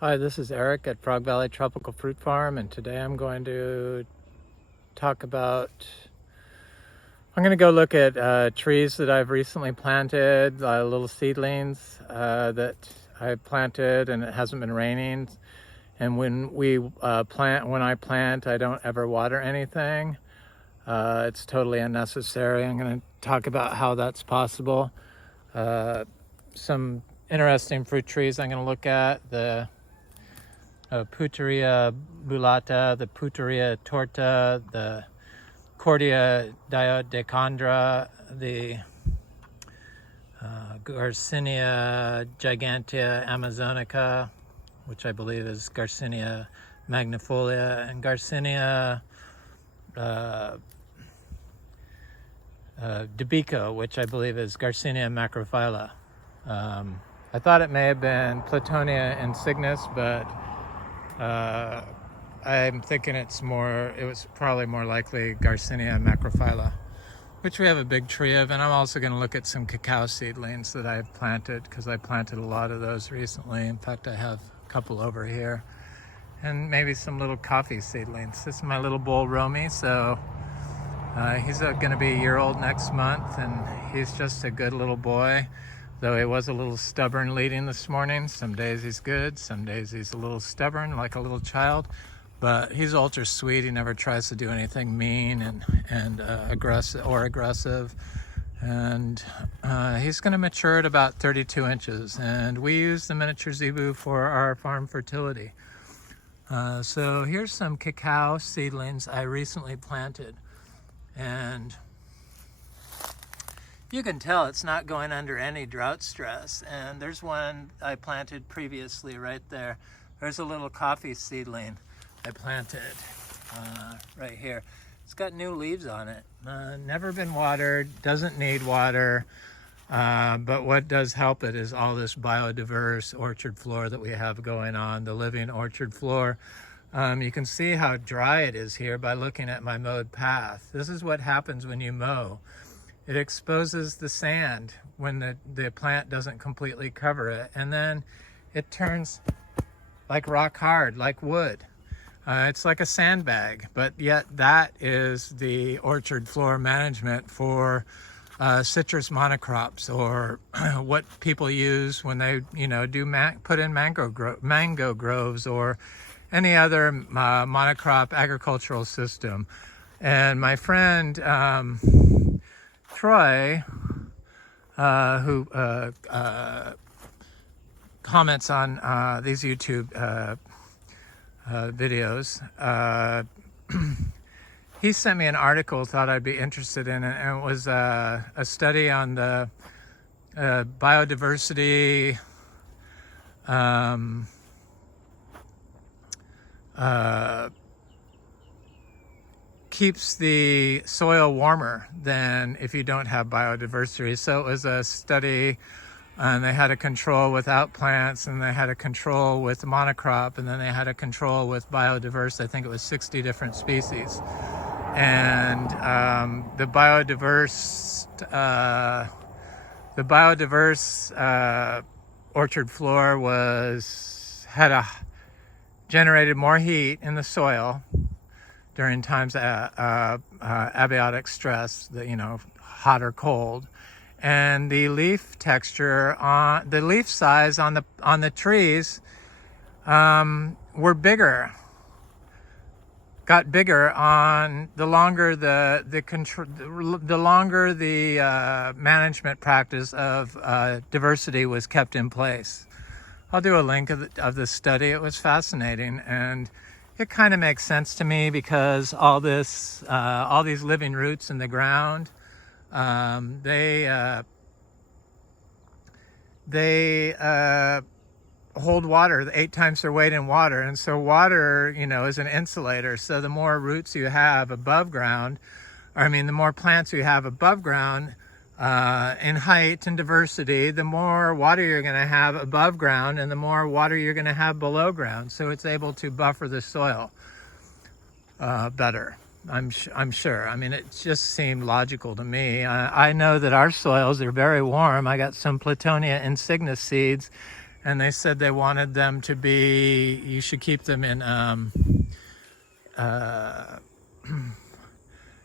Hi, this is Eric at Frog Valley Tropical Fruit Farm, and today I'm going to talk about, I'm going to go look at trees that I've recently planted, little seedlings that I planted, and it hasn't been raining. And when I plant, I don't ever water anything. It's totally unnecessary. I'm going to talk about how that's possible. Some interesting fruit trees I'm going to look at: the Puteria bulata, the Puteria torta, the Cordia diodecandra, the Garcinia gigantea amazonica, which I believe is Garcinia magnifolia, and Garcinia debico, which I believe is Garcinia macrophylla. I thought it may have been Platonia insignis, but I'm thinking it was probably more likely Garcinia macrophylla, which we have a big tree of. And I'm also going to look at some cacao seedlings that I've planted, because I planted a lot of those recently. In fact, I have a couple over here, and maybe some little coffee seedlings. This is my little bull Romy, so he's going to be a year old next month, and he's just a good little boy. Though he was a little stubborn leading this morning. Some days he's good, some days he's a little stubborn, like a little child. But he's ultra sweet. He never tries to do anything mean and aggressive. And he's going to mature at about 32 inches. And we use the miniature zebu for our farm fertility. So here's some cacao seedlings I recently planted. And you can tell it's not going under any drought stress. And there's one I planted previously right there. There's a little coffee seedling I planted right here. It's got new leaves on it. Never been watered, doesn't need water. But what does help it is all this biodiverse orchard floor that we have going on, the living orchard floor. You can see how dry it is here by looking at my mowed path. This is what happens when you mow. It exposes the sand when the plant doesn't completely cover it, and then it turns like rock hard, like wood. It's like a sandbag, but yet that is the orchard floor management for citrus monocrops, or what people use when they put in mango groves or any other monocrop agricultural system. And my friend Troy, who comments on these YouTube videos, he sent me an article, thought I'd be interested in it, and it was a study on the biodiversity keeps the soil warmer than if you don't have biodiversity. So it was a study, and they had a control without plants, and they had a control with monocrop, and then they had a control with biodiverse. I think it was 60 different species. And the biodiverse orchard floor generated more heat in the soil during times of abiotic stress, hot or cold, and the leaf texture the leaf size on the trees were bigger. Got bigger on the longer the management practice of diversity was kept in place. I'll do a link of the study. It was fascinating, and it kind of makes sense to me, because all these living roots in the ground, they hold water 8 times their weight in water, and so water, is an insulator. So the more roots you have above ground, the more plants you have above ground in height and diversity, the more water you're going to have above ground, and the more water you're going to have below ground. So it's able to buffer the soil better. I'm sure. It just seemed logical to me. I know that our soils are very warm. I got some Platonia insignis seeds, and they said they wanted them to be, you should keep them in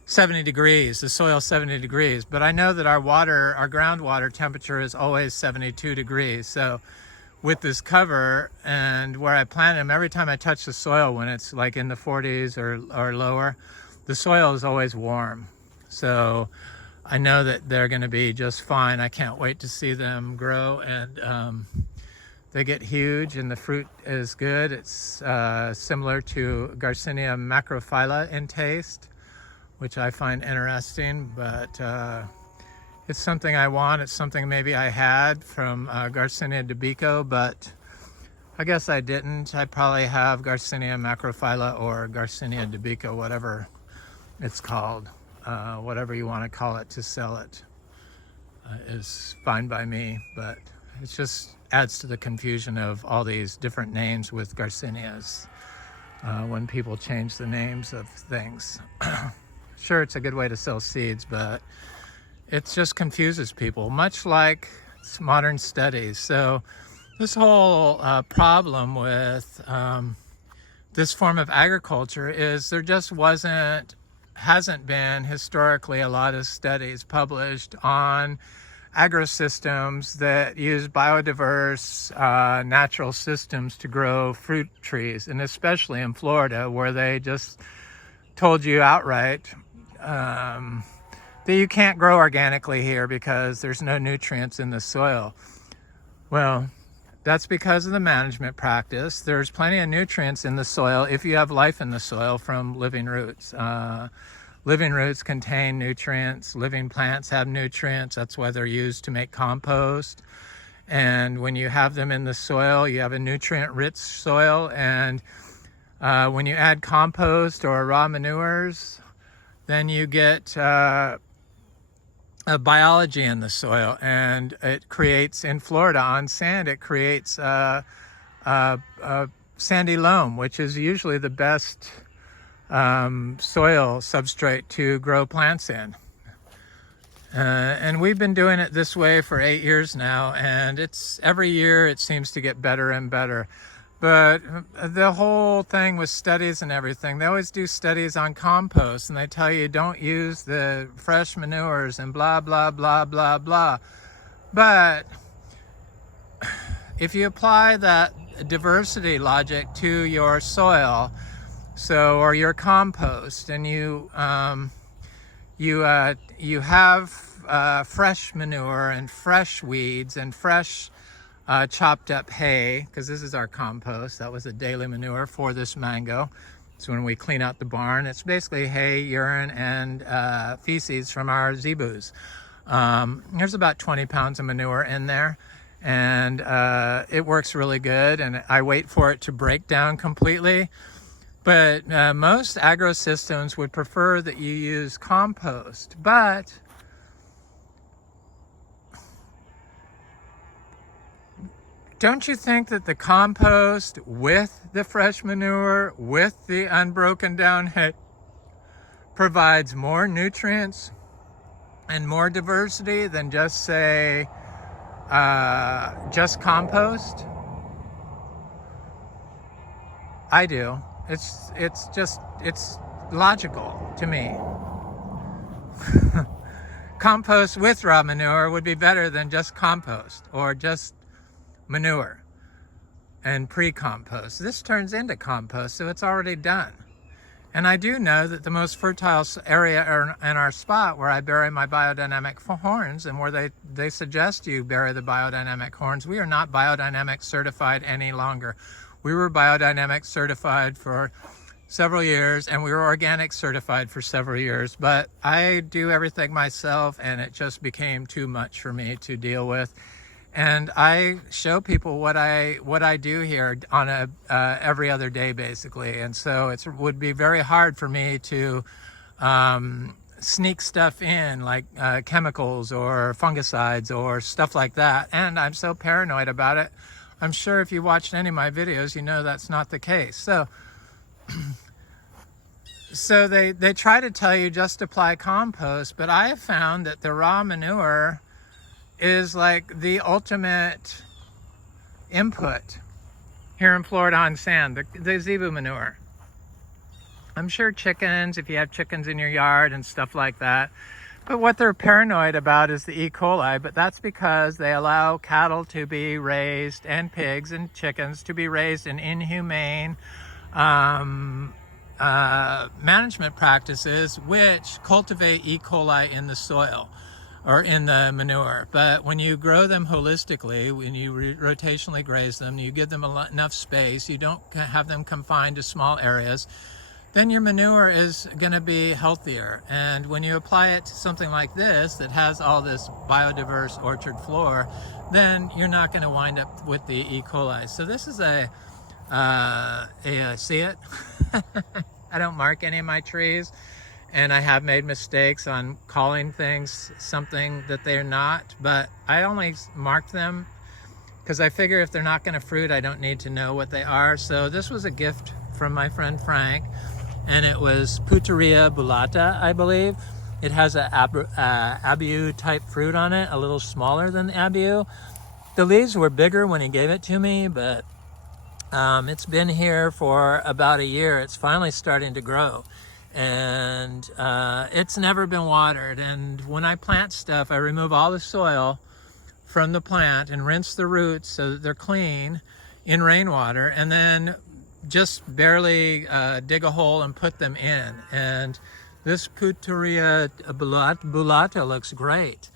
70 degrees, the soil 70 degrees. But I know that our groundwater temperature is always 72 degrees. So with this cover and where I plant them, every time I touch the soil when it's like in the 40s or lower, the soil is always warm. So I know that they're going to be just fine. I can't wait to see them grow, and they get huge, and the fruit is good. It's similar to Garcinia macrophylla in taste, which I find interesting, but it's something I want. It's something maybe I had from Garcinia debico, but I guess I didn't. I probably have Garcinia macrophylla or Garcinia debico, whatever it's called. Whatever you want to call it to sell it is fine by me, but it just adds to the confusion of all these different names with Garcinias when people change the names of things. Sure, it's a good way to sell seeds, but it just confuses people, much like modern studies. So this whole problem with this form of agriculture is there just hasn't been historically a lot of studies published on agrosystems that use biodiverse natural systems to grow fruit trees, and especially in Florida, where they just told you outright that you can't grow organically here because there's no nutrients in the soil. Well, that's because of the management practice. There's plenty of nutrients in the soil if you have life in the soil from living roots. Living roots contain nutrients. Living plants have nutrients. That's why they're used to make compost. And when you have them in the soil, you have a nutrient-rich soil. And when you add compost or raw manures, then you get a biology in the soil, and it creates, in Florida on sand, it creates sandy loam, which is usually the best soil substrate to grow plants in. And we've been doing it this way for 8 years now, and every year it seems to get better and better. But the whole thing with studies and everything, they always do studies on compost, and they tell you don't use the fresh manures and blah, blah, blah, blah, blah. But if you apply that diversity logic to your soil, or your compost, and you have fresh manure and fresh weeds and fresh chopped up hay, because this is our compost. That was a daily manure for this mango. So when we clean out the barn, it's basically hay, urine, and feces from our zebus. There's about 20 pounds of manure in there, and it works really good, and I wait for it to break down completely. But most agrosystems would prefer that you use compost. But don't you think that the compost with the fresh manure, with the unbroken down hay, provides more nutrients and more diversity than just, say, just compost? I do. It's logical to me. Compost with raw manure would be better than just compost or just manure and pre-compost. This turns into compost, so it's already done. And I do know that the most fertile area in our spot where I bury my biodynamic horns, and where they suggest you bury the biodynamic horns, we are not biodynamic certified any longer. We were biodynamic certified for several years, and we were organic certified for several years, but I do everything myself, and it just became too much for me to deal with. And I show people what I do here on a every other day, basically. And so it would be very hard for me to sneak stuff in, like chemicals or fungicides or stuff like that. And I'm so paranoid about it. I'm sure if you watched any of my videos, you know that's not the case. So they try to tell you just apply compost, but I have found that the raw manure is like the ultimate input here in Florida on sand, the zebu manure. I'm sure chickens, if you have chickens in your yard and stuff like that, but what they're paranoid about is the E. coli, but that's because they allow cattle to be raised and pigs and chickens to be raised in inhumane management practices which cultivate E. coli in the soil or in the manure. But when you grow them holistically, when you rotationally graze them, you give them enough space, you don't have them confined to small areas, then your manure is going to be healthier. And when you apply it to something like this that has all this biodiverse orchard floor, then you're not going to wind up with the E. coli. So this is see it? I don't mark any of my trees, and I have made mistakes on calling things something that they're not, but I only mark them because I figure if they're not going to fruit, I don't need to know what they are. So this was a gift from my friend Frank, and it was Puteria bullata, I believe. It has a abiu type fruit on it, a little smaller than the abiu. The leaves were bigger when he gave it to me, but it's been here for about a year. It's finally starting to grow, and it's never been watered. And when I plant stuff, I remove all the soil from the plant and rinse the roots so that they're clean in rainwater, and then just barely dig a hole and put them in. And this Puteria bullata looks great.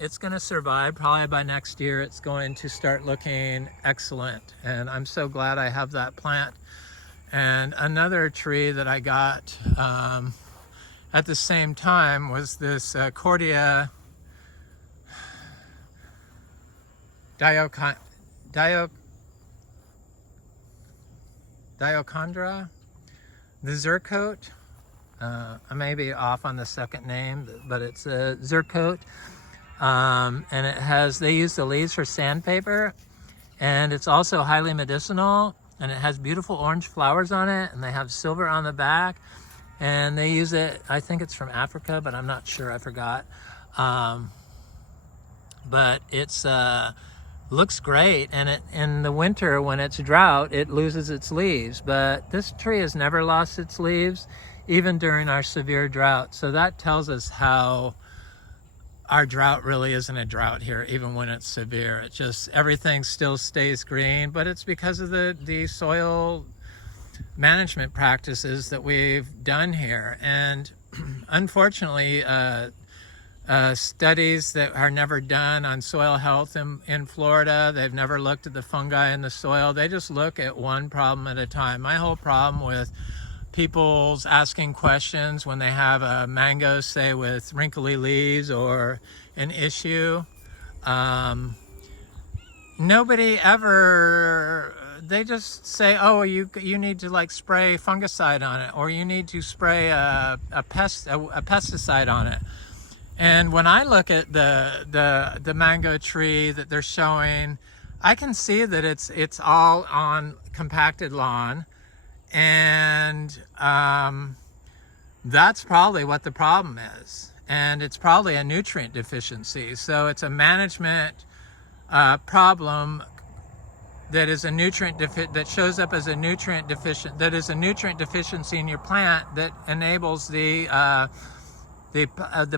It's going to survive. Probably by next year it's going to start looking excellent, and I'm so glad I have that plant. And another tree that I got at the same time was this Cordia diachondra, the zercote. I may be off on the second name, but it's a zercote. And it has, they use the leaves for sandpaper, and it's also highly medicinal, and it has beautiful orange flowers on it, and they have silver on the back, and they use it, I think it's from Africa, but I'm not sure, I forgot. But it's looks great, and in the winter when it's drought, it loses its leaves, but this tree has never lost its leaves even during our severe drought. So that tells us how our drought really isn't a drought here, even when it's severe. It just, everything still stays green, but it's because of the soil management practices that we've done here. And unfortunately, studies that are never done on soil health in Florida, they've never looked at the fungi in the soil. They just look at one problem at a time. My whole problem with people's asking questions when they have a mango, say, with wrinkly leaves or an issue, nobody ever, they just say, oh, you need to like spray fungicide on it, or you need to spray a pesticide on it. And when I look at the mango tree that they're showing, I can see that it's all on compacted lawn, and that's probably what the problem is. And it's probably a nutrient deficiency. So it's a management problem that is a nutrient that shows up as a nutrient deficiency in your plant that enables the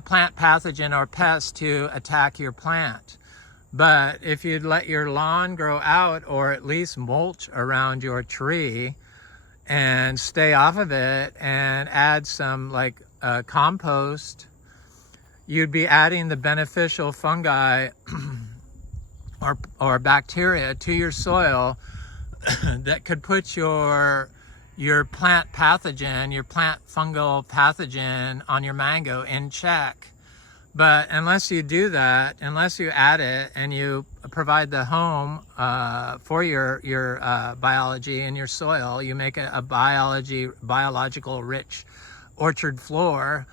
plant pathogen or pest to attack your plant. But if you'd let your lawn grow out, or at least mulch around your tree and stay off of it and add some like compost, you'd be adding the beneficial fungi or bacteria to your soil that could put your plant pathogen, your plant fungal pathogen on your mango in check. But unless you do that, unless you add it and you provide the home for your biology in your soil, you make a biological rich orchard floor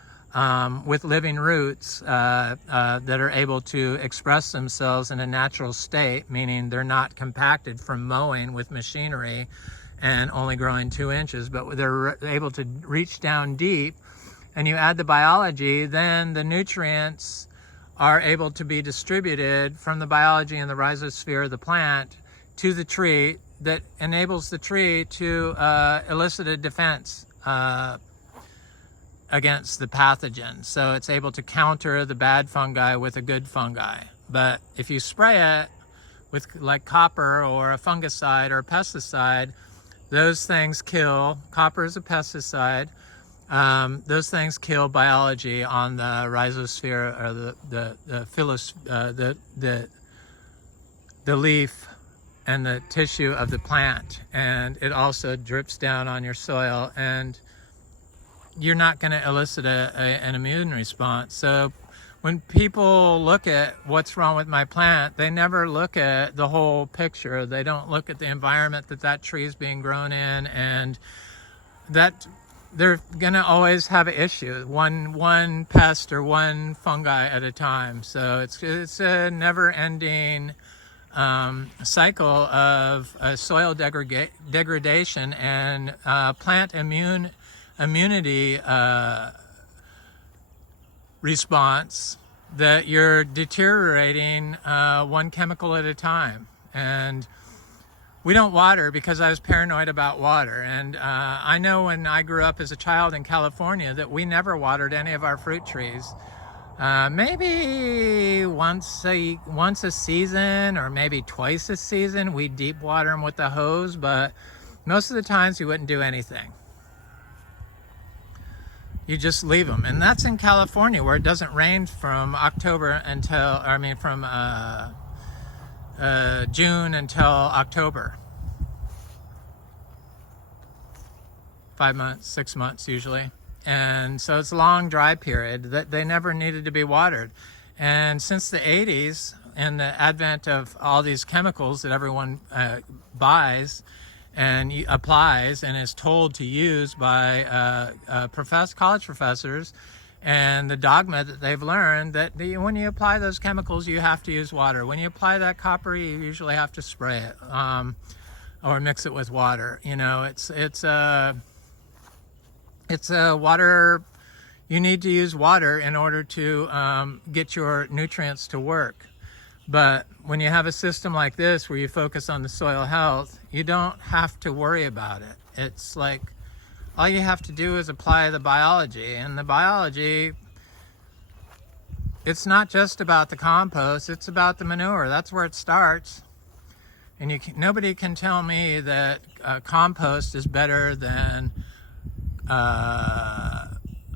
with living roots that are able to express themselves in a natural state, meaning they're not compacted from mowing with machinery and only growing 2 inches, but they're able to reach down deep, and you add the biology, then the nutrients are able to be distributed from the biology in the rhizosphere of the plant to the tree that enables the tree to elicit a defense against the pathogen. So it's able to counter the bad fungi with a good fungi. But if you spray it with like copper or a fungicide or a pesticide, those things kill. Copper is a pesticide. Those things kill biology on the rhizosphere, or the leaf and the tissue of the plant, and it also drips down on your soil, and you're not going to elicit an immune response. So when people look at what's wrong with my plant, they never look at the whole picture. They don't look at the environment that tree is being grown in, and that they're going to always have an issue, one pest or one fungi at a time. So it's a never-ending cycle of soil degradation and plant immunity response that you're deteriorating one chemical at a time. And we don't water because I was paranoid about water. And I know when I grew up as a child in California that we never watered any of our fruit trees. Maybe once a season, or maybe twice a season, we deep water them with the hose, but most of the times you wouldn't do anything. You just leave them. And that's in California, where it doesn't rain from June until October. 5 months, 6 months usually. And so it's a long dry period that they never needed to be watered. And since the 80s and the advent of all these chemicals that everyone buys and applies and is told to use by college professors, and the dogma that they've learned that when you apply those chemicals, you have to use water. When you apply that copper, you usually have to spray it or mix it with water. You know, it's a water. You need to use water in order to get your nutrients to work. But when you have a system like this where you focus on the soil health, you don't have to worry about it. It's like all you have to do is apply the biology. And the biology, it's not just about the compost, it's about the manure. That's where it starts. And nobody can tell me that compost is better than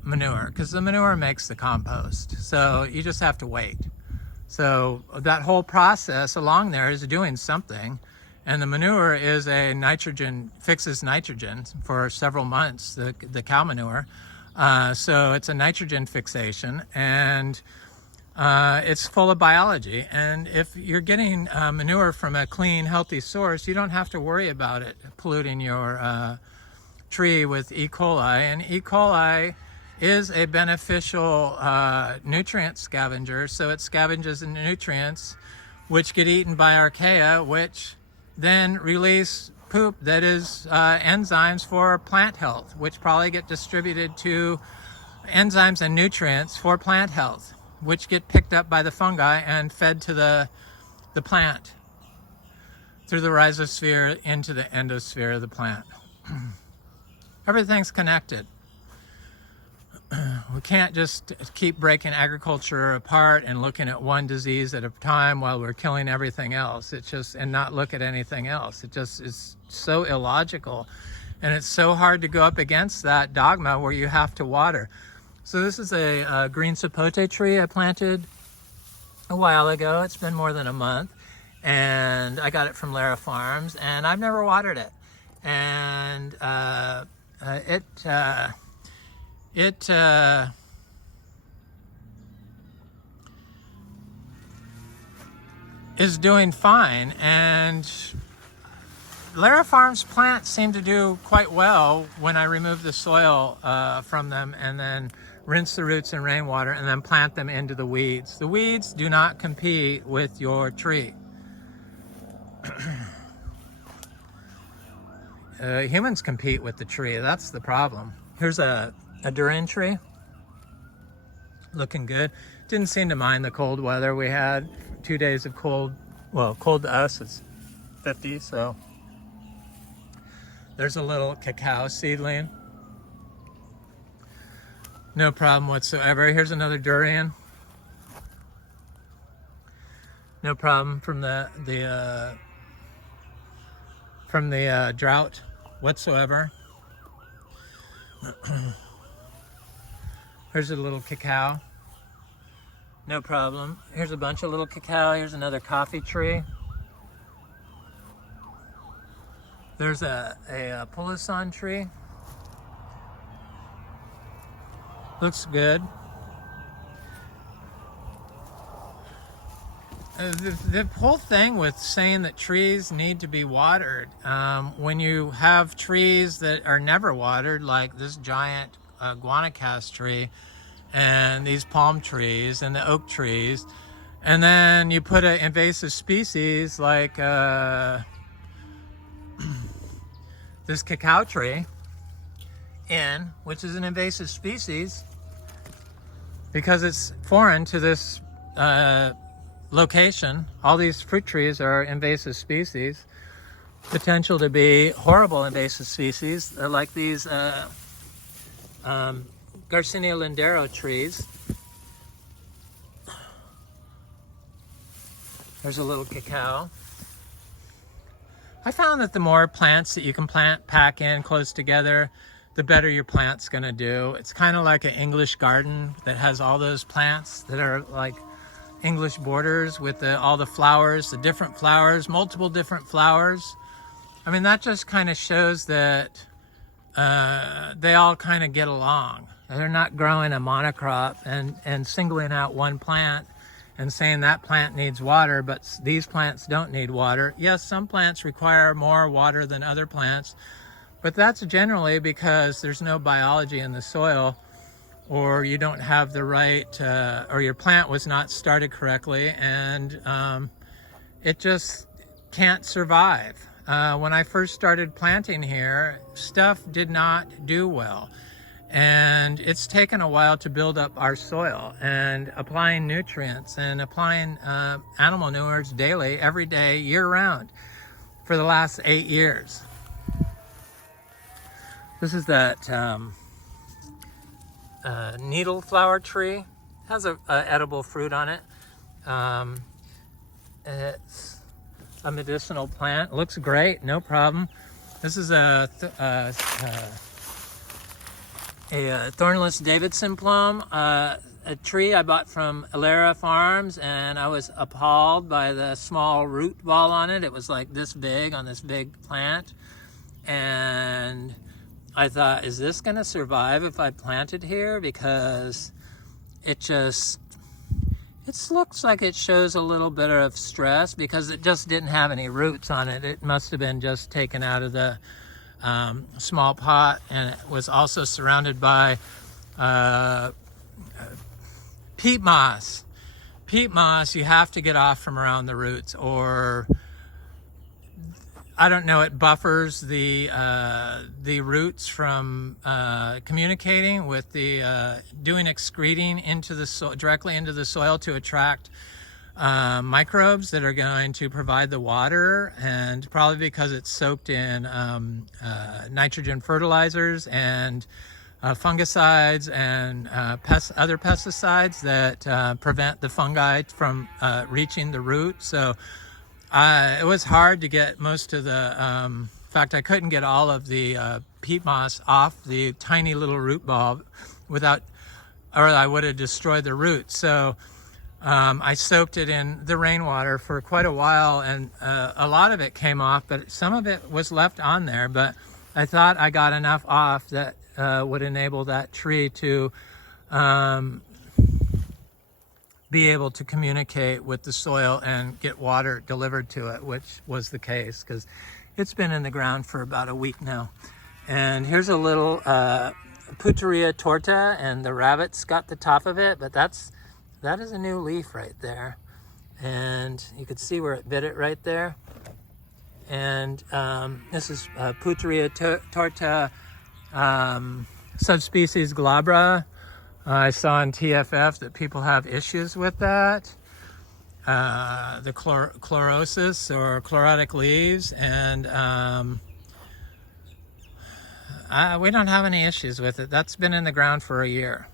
manure, because the manure makes the compost. So you just have to wait. So that whole process along there is doing something, and the manure is fixes nitrogen for several months, the cow manure. So it's a nitrogen fixation, and it's full of biology. And if you're getting manure from a clean, healthy source, you don't have to worry about it polluting your tree with E. coli. And E. coli is a beneficial nutrient scavenger. So it scavenges the nutrients which get eaten by archaea, which then release poop that is enzymes for plant health, which probably get distributed to enzymes and nutrients for plant health, which get picked up by the fungi and fed to the plant through the rhizosphere into the endosphere of the plant. Everything's connected. We can't just keep breaking agriculture apart and looking at one disease at a time while we're killing everything else. And not look at anything else. It just is so illogical. And it's so hard to go up against that dogma where you have to water. So this is a green sapote tree I planted a while ago. It's been more than a month. And I got it from Lara Farms, and I've never watered it. And it is doing fine, and Lara Farms plants seem to do quite well when I remove the soil from them and then rinse the roots in rainwater and then plant them into the weeds. The weeds do not compete with your tree. Humans compete with the tree. That's the problem. Here's a durian tree. looking good. Didn't seem to mind the cold weather we had. 2 days of cold. Well, cold to us, it's 50, so. There's a little cacao seedling. No problem whatsoever. Here's another durian. No problem from the drought whatsoever. Here's a little cacao. No problem. Here's a bunch of little cacao. Here's another coffee tree. There's a pulisan tree. Looks good. The whole thing with saying that trees need to be watered, when you have trees that are never watered, like this giant guanacaste tree, and these palm trees and the oak trees, and then you put an invasive species like this cacao tree in, which is an invasive species because it's foreign to this location. All these fruit trees are invasive species, potential to be horrible invasive species. They're like these Garcinia lindero trees. There's a little cacao. I found that the more plants that you can pack in close together, the better your plant's gonna do. It's kind of like an English garden that has all those plants that are like English borders with all the flowers, the different flowers, multiple different flowers. I mean, that just kind of shows that they all kind of get along. They're not growing a monocrop and singling out one plant and saying that plant needs water, but these plants don't need water. Yes, some plants require more water than other plants, but that's generally because there's no biology in the soil, or you don't have the right, or your plant was not started correctly, and it just can't survive. When I first started planting here, stuff did not do well. And it's taken a while to build up our soil, and applying nutrients and applying animal manures daily, every day, year round for the last 8 years. This is that needle flower tree. It has a edible fruit on it. It's a medicinal plant. It looks great, no problem. This is a thornless Davidson plum, a tree I bought from Alera Farms, and I was appalled by the small root ball on it. It was like this big on this big plant, and I thought, is this going to survive if I plant it here? Because it looks like it shows a little bit of stress because it just didn't have any roots on it. It must have been just taken out of the small pot, and it was also surrounded by peat moss. Peat moss you have to get off from around the roots, or I don't know, it buffers the roots from communicating with the doing excreting into the soil, directly into the soil to attract microbes that are going to provide the water, and probably because it's soaked in nitrogen fertilizers and fungicides and other pesticides that prevent the fungi from reaching the root. So it was hard to get most of the, in fact, I couldn't get all of the peat moss off the tiny little root ball without, or I would have destroyed the roots. So I soaked it in the rainwater for quite a while, and a lot of it came off, but some of it was left on there. But I thought I got enough off that would enable that tree to be able to communicate with the soil and get water delivered to it, which was the case because it's been in the ground for about a week now. And here's a little Puteria torta, and the rabbits got the top of it, but that is a new leaf right there, and you could see where it bit it right there. And this is Puteria torta subspecies glabra. I saw on TFF that people have issues with that. The chlorosis or chlorotic leaves, and we don't have any issues with it. That's been in the ground for a year.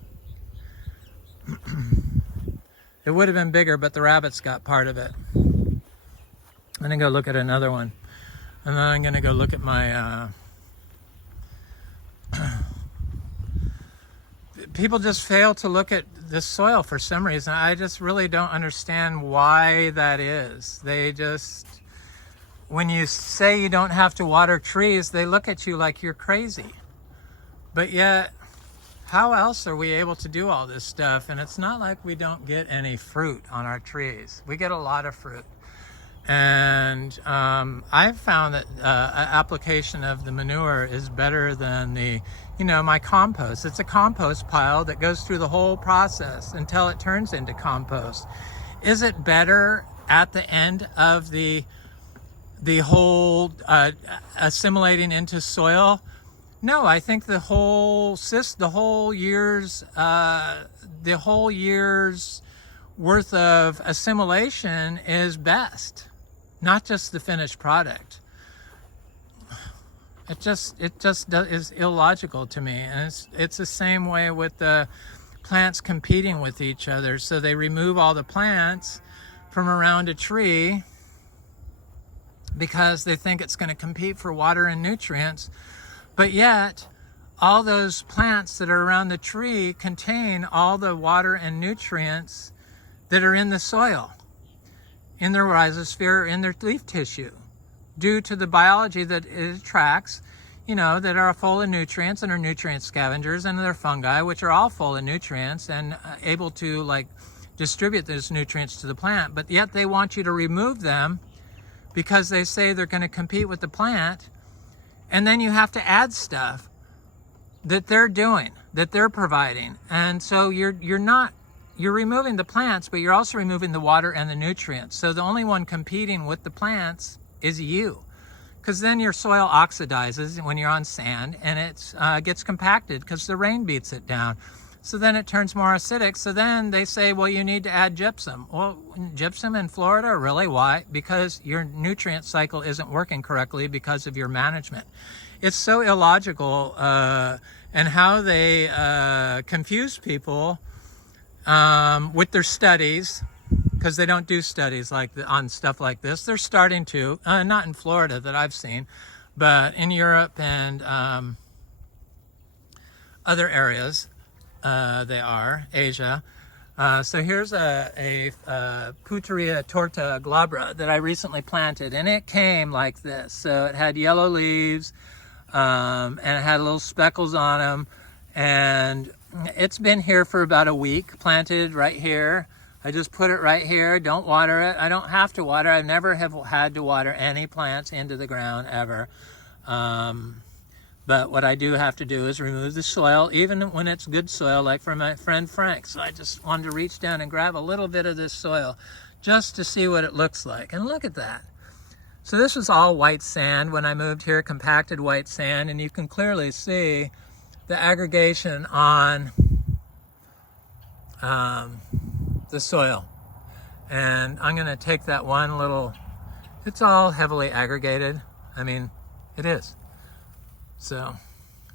It would have been bigger, but the rabbits got part of it. I'm gonna go look at another one, and then I'm gonna go look at my people just fail to look at the soil for some reason. I just really don't understand why that is. They just, when you say you don't have to water trees, they look at you like you're crazy. But yet, how else are we able to do all this stuff? And it's not like we don't get any fruit on our trees. We get a lot of fruit. And I've found that application of the manure is better than the, my compost. It's a compost pile that goes through the whole process until it turns into compost. Is it better at the end of the whole assimilating into soil? No, I think the whole year's worth of assimilation is best, not just the finished product. It just is illogical to me, and it's the same way with the plants competing with each other. So they remove all the plants from around a tree because they think it's going to compete for water and nutrients, but yet all those plants that are around the tree contain all the water and nutrients that are in the soil, in their rhizosphere, in their leaf tissue, due to the biology that it attracts, that are full of nutrients and are nutrient scavengers, and they're fungi, which are all full of nutrients and able to distribute those nutrients to the plant. But yet they want you to remove them because they say they're going to compete with the plant. And then you have to add stuff that they're doing, that they're providing. And so you're removing the plants, but you're also removing the water and the nutrients. So the only one competing with the plants is you. Because then your soil oxidizes when you're on sand, and it gets compacted because the rain beats it down. So then it turns more acidic. So then they say, well, you need to add gypsum. Well, gypsum in Florida, really? Why? Because your nutrient cycle isn't working correctly because of your management. It's so illogical, and how they confuse people with their studies, because they don't do studies on stuff like this. They're starting to, not in Florida that I've seen, but in Europe and other areas. They are Asia. So here's a Puteria torta glabra that I recently planted, and it came like this. So it had yellow leaves, and it had little speckles on them, and it's been here for about a week, planted right here. I just put it right here, don't water it. I don't have to water. I never have had to water any plants into the ground ever. But what I do have to do is remove the soil, even when it's good soil, like for my friend Frank. So I just wanted to reach down and grab a little bit of this soil just to see what it looks like. And look at that. So this was all white sand when I moved here, compacted white sand, and you can clearly see the aggregation on the soil. And I'm going to take that one little, it's all heavily aggregated. I mean, it is. So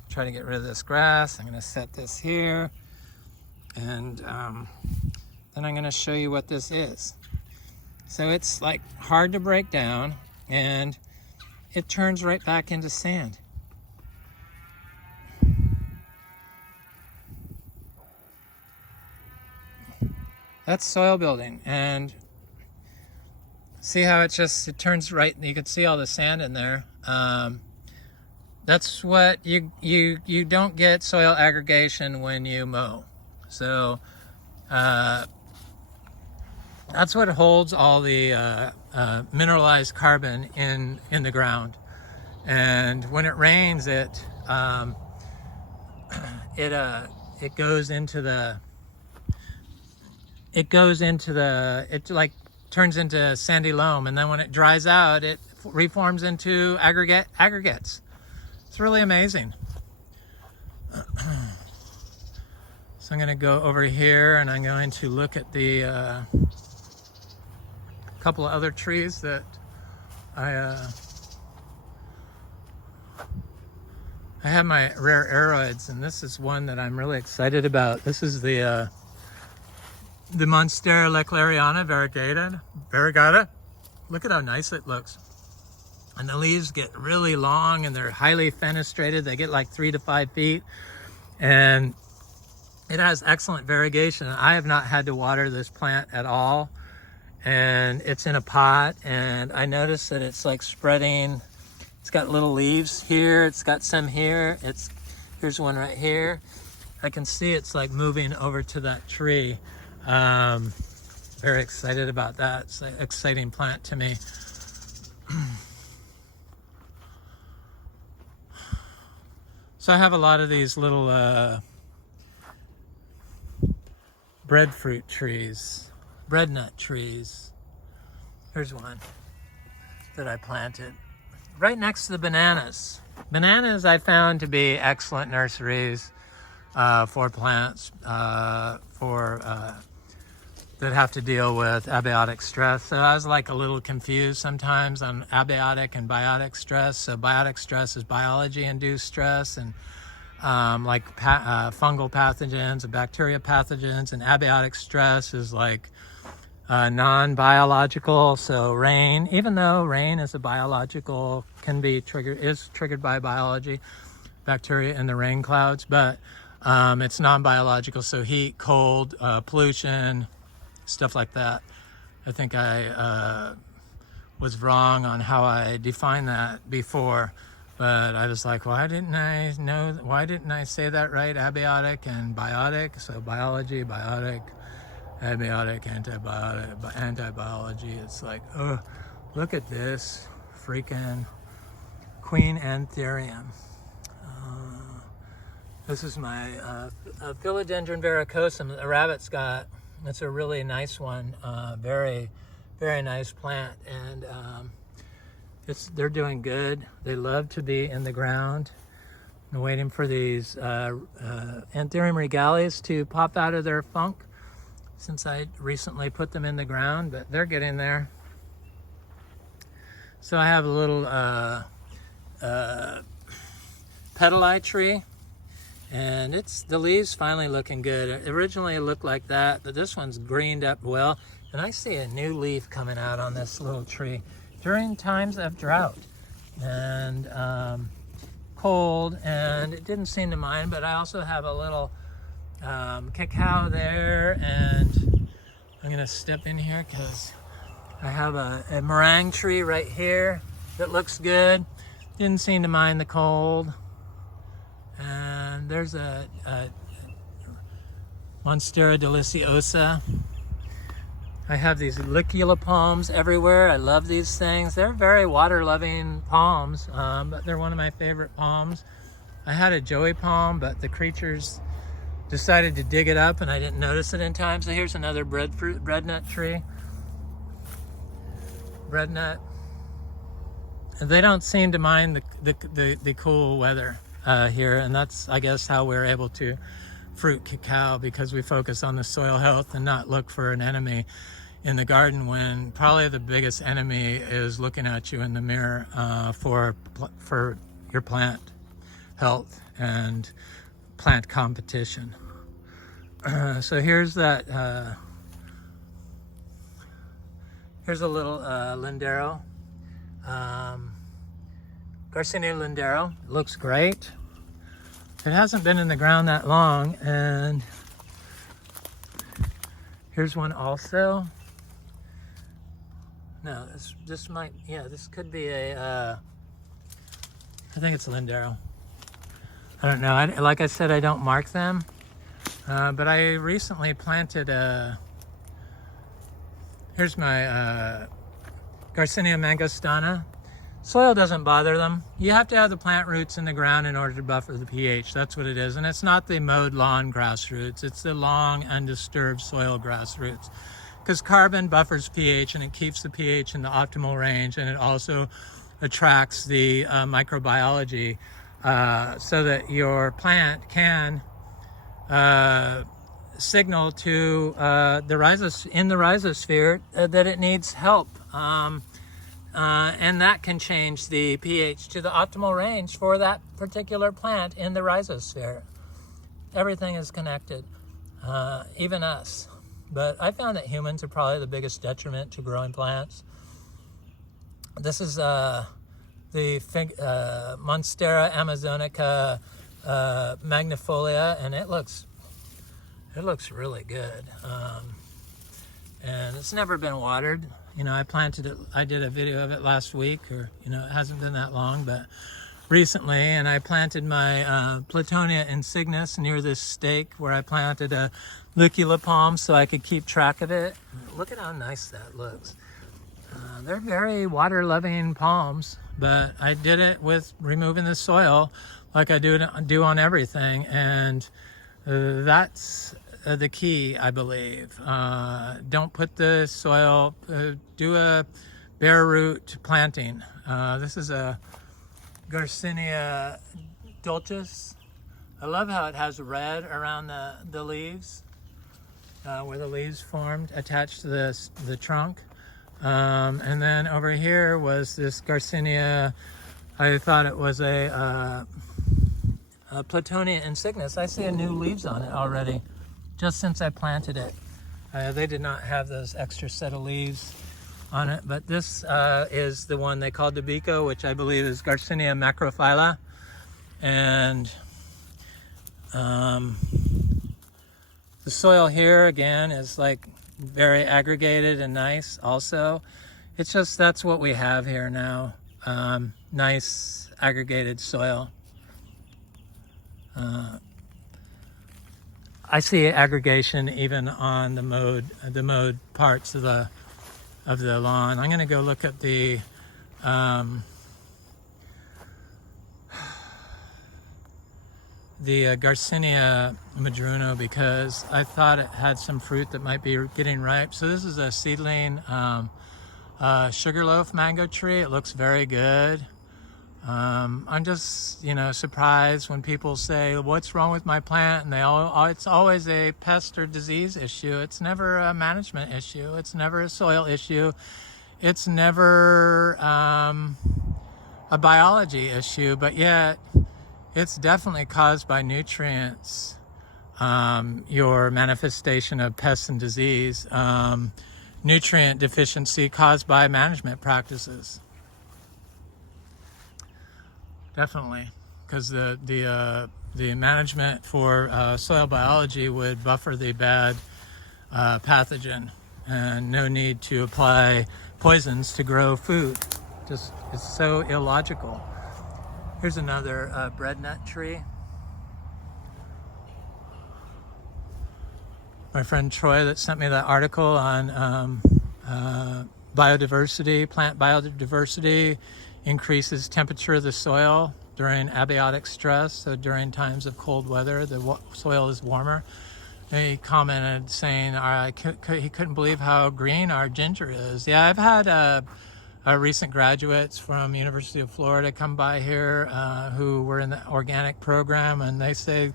try to get rid of this grass. I'm going to set this here, and then I'm going to show you what this is. So it's hard to break down, and it turns right back into sand. That's soil building, and see how it turns right, you can see all the sand in there. That's what you don't get soil aggregation when you mow. So that's what holds all the mineralized carbon in the ground. And when it rains, it goes into the turns into sandy loam, and then when it dries out, it reforms into aggregates. It's really amazing. So I'm going to go over here and I'm going to look at the couple of other trees that I have my rare aroids, and this is one that I'm really excited about. This is the Monstera leclerciana variegata. Look at how nice it looks. And the leaves get really long and they're highly fenestrated. They get like 3 to 5 feet. And it has excellent variegation. I have not had to water this plant at all. And it's in a pot, and I noticed that it's like spreading. It's got little leaves here. It's got some here. Here's one right here. I can see it's like moving over to that tree. Very excited about that. It's an exciting plant to me. So I have a lot of these little breadfruit trees, bread nut trees. Here's one that I planted right next to the bananas. Bananas I found to be excellent nurseries for plants that have to deal with abiotic stress. So I was like a little confused sometimes on abiotic and biotic stress. So biotic stress is biology-induced stress, and like fungal pathogens and bacteria pathogens, and abiotic stress is like non-biological. So rain, even though rain is a biological, is triggered by biology, bacteria in the rain clouds, but it's non-biological. So heat, cold, pollution, stuff like that. I think I was wrong on how I defined that before, but I was like, why didn't I say that right? Abiotic and biotic. So biology, biotic, abiotic, antibiology. It's like, oh, look at this freaking Queen Anthurium. This is my Philodendron verrucosum that the rabbits got. It's a really nice one, very, very nice plant, and they're doing good. They love to be in the ground. I'm waiting for these Anthurium regalis to pop out of their funk, since I recently put them in the ground, but they're getting there. So I have a little petali tree, and the leaves finally looking good. Originally it looked like that, but this one's greened up well, and I see a new leaf coming out on this little tree during times of drought and cold, and it didn't seem to mind. But I also have a little cacao there, and I'm gonna step in here because I have a meringue tree right here that looks good. Didn't seem to mind the cold. And there's a Monstera deliciosa. I have these licula palms everywhere. I love these things. They're very water-loving palms, but they're one of my favorite palms. I had a joey palm, but the creatures decided to dig it up, and I didn't notice it in time. So here's another bread nut tree. Bread nut. And they don't seem to mind the cool weather here, and that's, I guess, how we're able to fruit cacao, because we focus on the soil health and not look for an enemy in the garden, when probably the biggest enemy is looking at you in the mirror for your plant health and plant competition. So here's that. Here's a little lindero, Garcinia lindero. It looks great. It hasn't been in the ground that long, and here's one also. No, this might, yeah, this could be a, I think it's a lindero. I don't know. Like I said, I don't mark them, but I recently planted here's my Garcinia mangostana. Soil doesn't bother them. You have to have the plant roots in the ground in order to buffer the pH. That's what it is. And it's not the mowed lawn grass roots. It's the long, undisturbed soil grass roots. Because carbon buffers pH, and it keeps the pH in the optimal range, and it also attracts the microbiology so that your plant can signal to the rhizosphere that it needs help. And that can change the pH to the optimal range for that particular plant in the rhizosphere. Everything is connected, even us. But I found that humans are probably the biggest detriment to growing plants. This is the Monstera amazonica magnifolia, and it looks really good. And it's never been watered. I planted it, I did a video of it last week, or, it hasn't been that long, but recently, and I planted my Platonia insignis near this stake where I planted a lucula palm so I could keep track of it. Look at how nice that looks. They're very water-loving palms, but I did it with removing the soil like I do on everything, and that's the key, I believe. Don't put the soil, do a bare root planting. This is a Garcinia dulcis. I love how it has red around the leaves, where the leaves formed attached to the trunk. And then over here was this Garcinia. I thought it was a Platonia insignis. I see new leaves on it already, just since I planted it. They did not have those extra set of leaves on it, but this is the one they called Debico, which I believe is Garcinia macrophylla. And the soil here again is like very aggregated and nice also. It's just, that's what we have here now. Nice aggregated soil. I see aggregation even on the mowed parts of the lawn. I'm going to go look at the Garcinia madruno, because I thought it had some fruit that might be getting ripe. So this is a seedling sugarloaf mango tree. It looks very good. I'm just, surprised when people say, what's wrong with my plant? And it's always a pest or disease issue. It's never a management issue. It's never a soil issue. It's never a biology issue, but yet it's definitely caused by nutrients, your manifestation of pests and disease, nutrient deficiency caused by management practices. Definitely, because the management for soil biology would buffer the bad pathogen, and no need to apply poisons to grow food. Just, it's so illogical. Here's another breadnut tree. My friend Troy that sent me that article on biodiversity, plant biodiversity increases temperature of the soil during abiotic stress. So during times of cold weather, the soil is warmer. He commented saying he couldn't believe how green our ginger is. Yeah, I've had recent graduates from University of Florida come by here who were in the organic program, and they say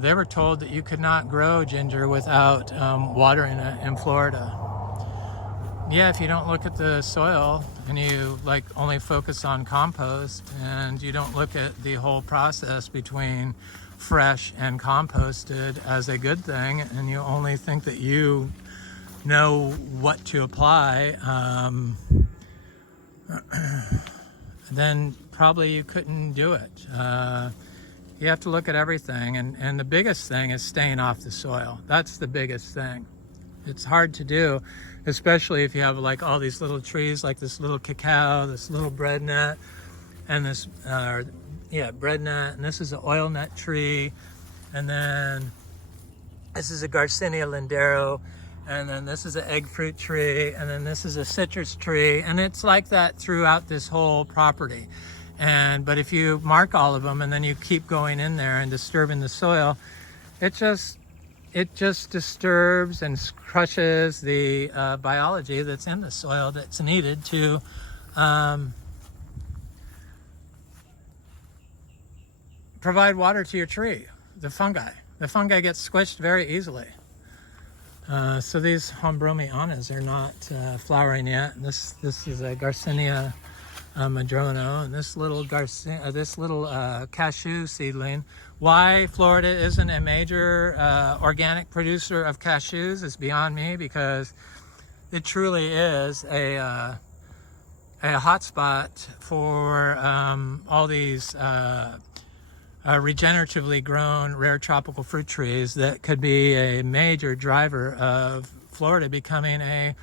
they were told that you could not grow ginger without watering it in Florida. Yeah, if you don't look at the soil and you only focus on compost, and you don't look at the whole process between fresh and composted as a good thing, and you only think that you know what to apply, then probably you couldn't do it. You have to look at everything, and the biggest thing is staying off the soil. That's the biggest thing. It's hard to do, especially if you have all these little trees, like this little cacao, this little breadnut, and this breadnut, and this is an oil nut tree, and then this is a Garcinia lindero, and then this is an egg fruit tree, and then this is a citrus tree, and it's like that throughout this whole property. But if you mark all of them and then you keep going in there and disturbing the soil, it just disturbs and crushes the biology that's in the soil that's needed to provide water to your tree, the fungi. the fungi get squished very easily. So these Hombromeianas are not flowering yet. This is a Garcinia madrono, and this little cashew seedling. Why Florida isn't a major organic producer of cashews is beyond me, because it truly is a hotspot for all these regeneratively grown rare tropical fruit trees that could be a major driver of Florida becoming a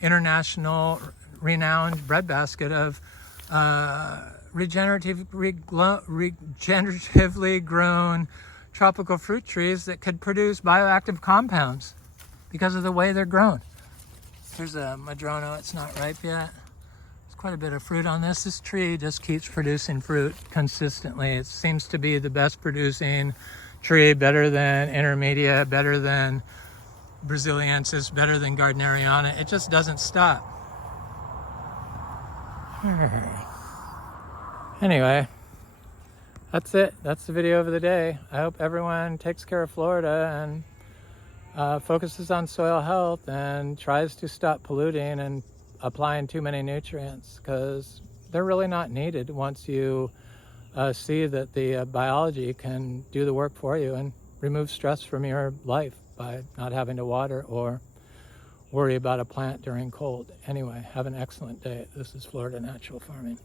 international renowned breadbasket of regeneratively grown tropical fruit trees that could produce bioactive compounds because of the way they're grown. Here's a madrono. It's not ripe yet. There's quite a bit of fruit on this. This tree just keeps producing fruit consistently. It seems to be the best producing tree, better than intermedia, better than Braziliensis, better than Gardneriana. It just doesn't stop. Anyway, that's it. That's the video of the day. I hope everyone takes care of Florida and focuses on soil health and tries to stop polluting and applying too many nutrients, because they're really not needed once you see that the biology can do the work for you and remove stress from your life by not having to water or worry about a plant during cold. Anyway, have an excellent day. This is Florida Natural Farming.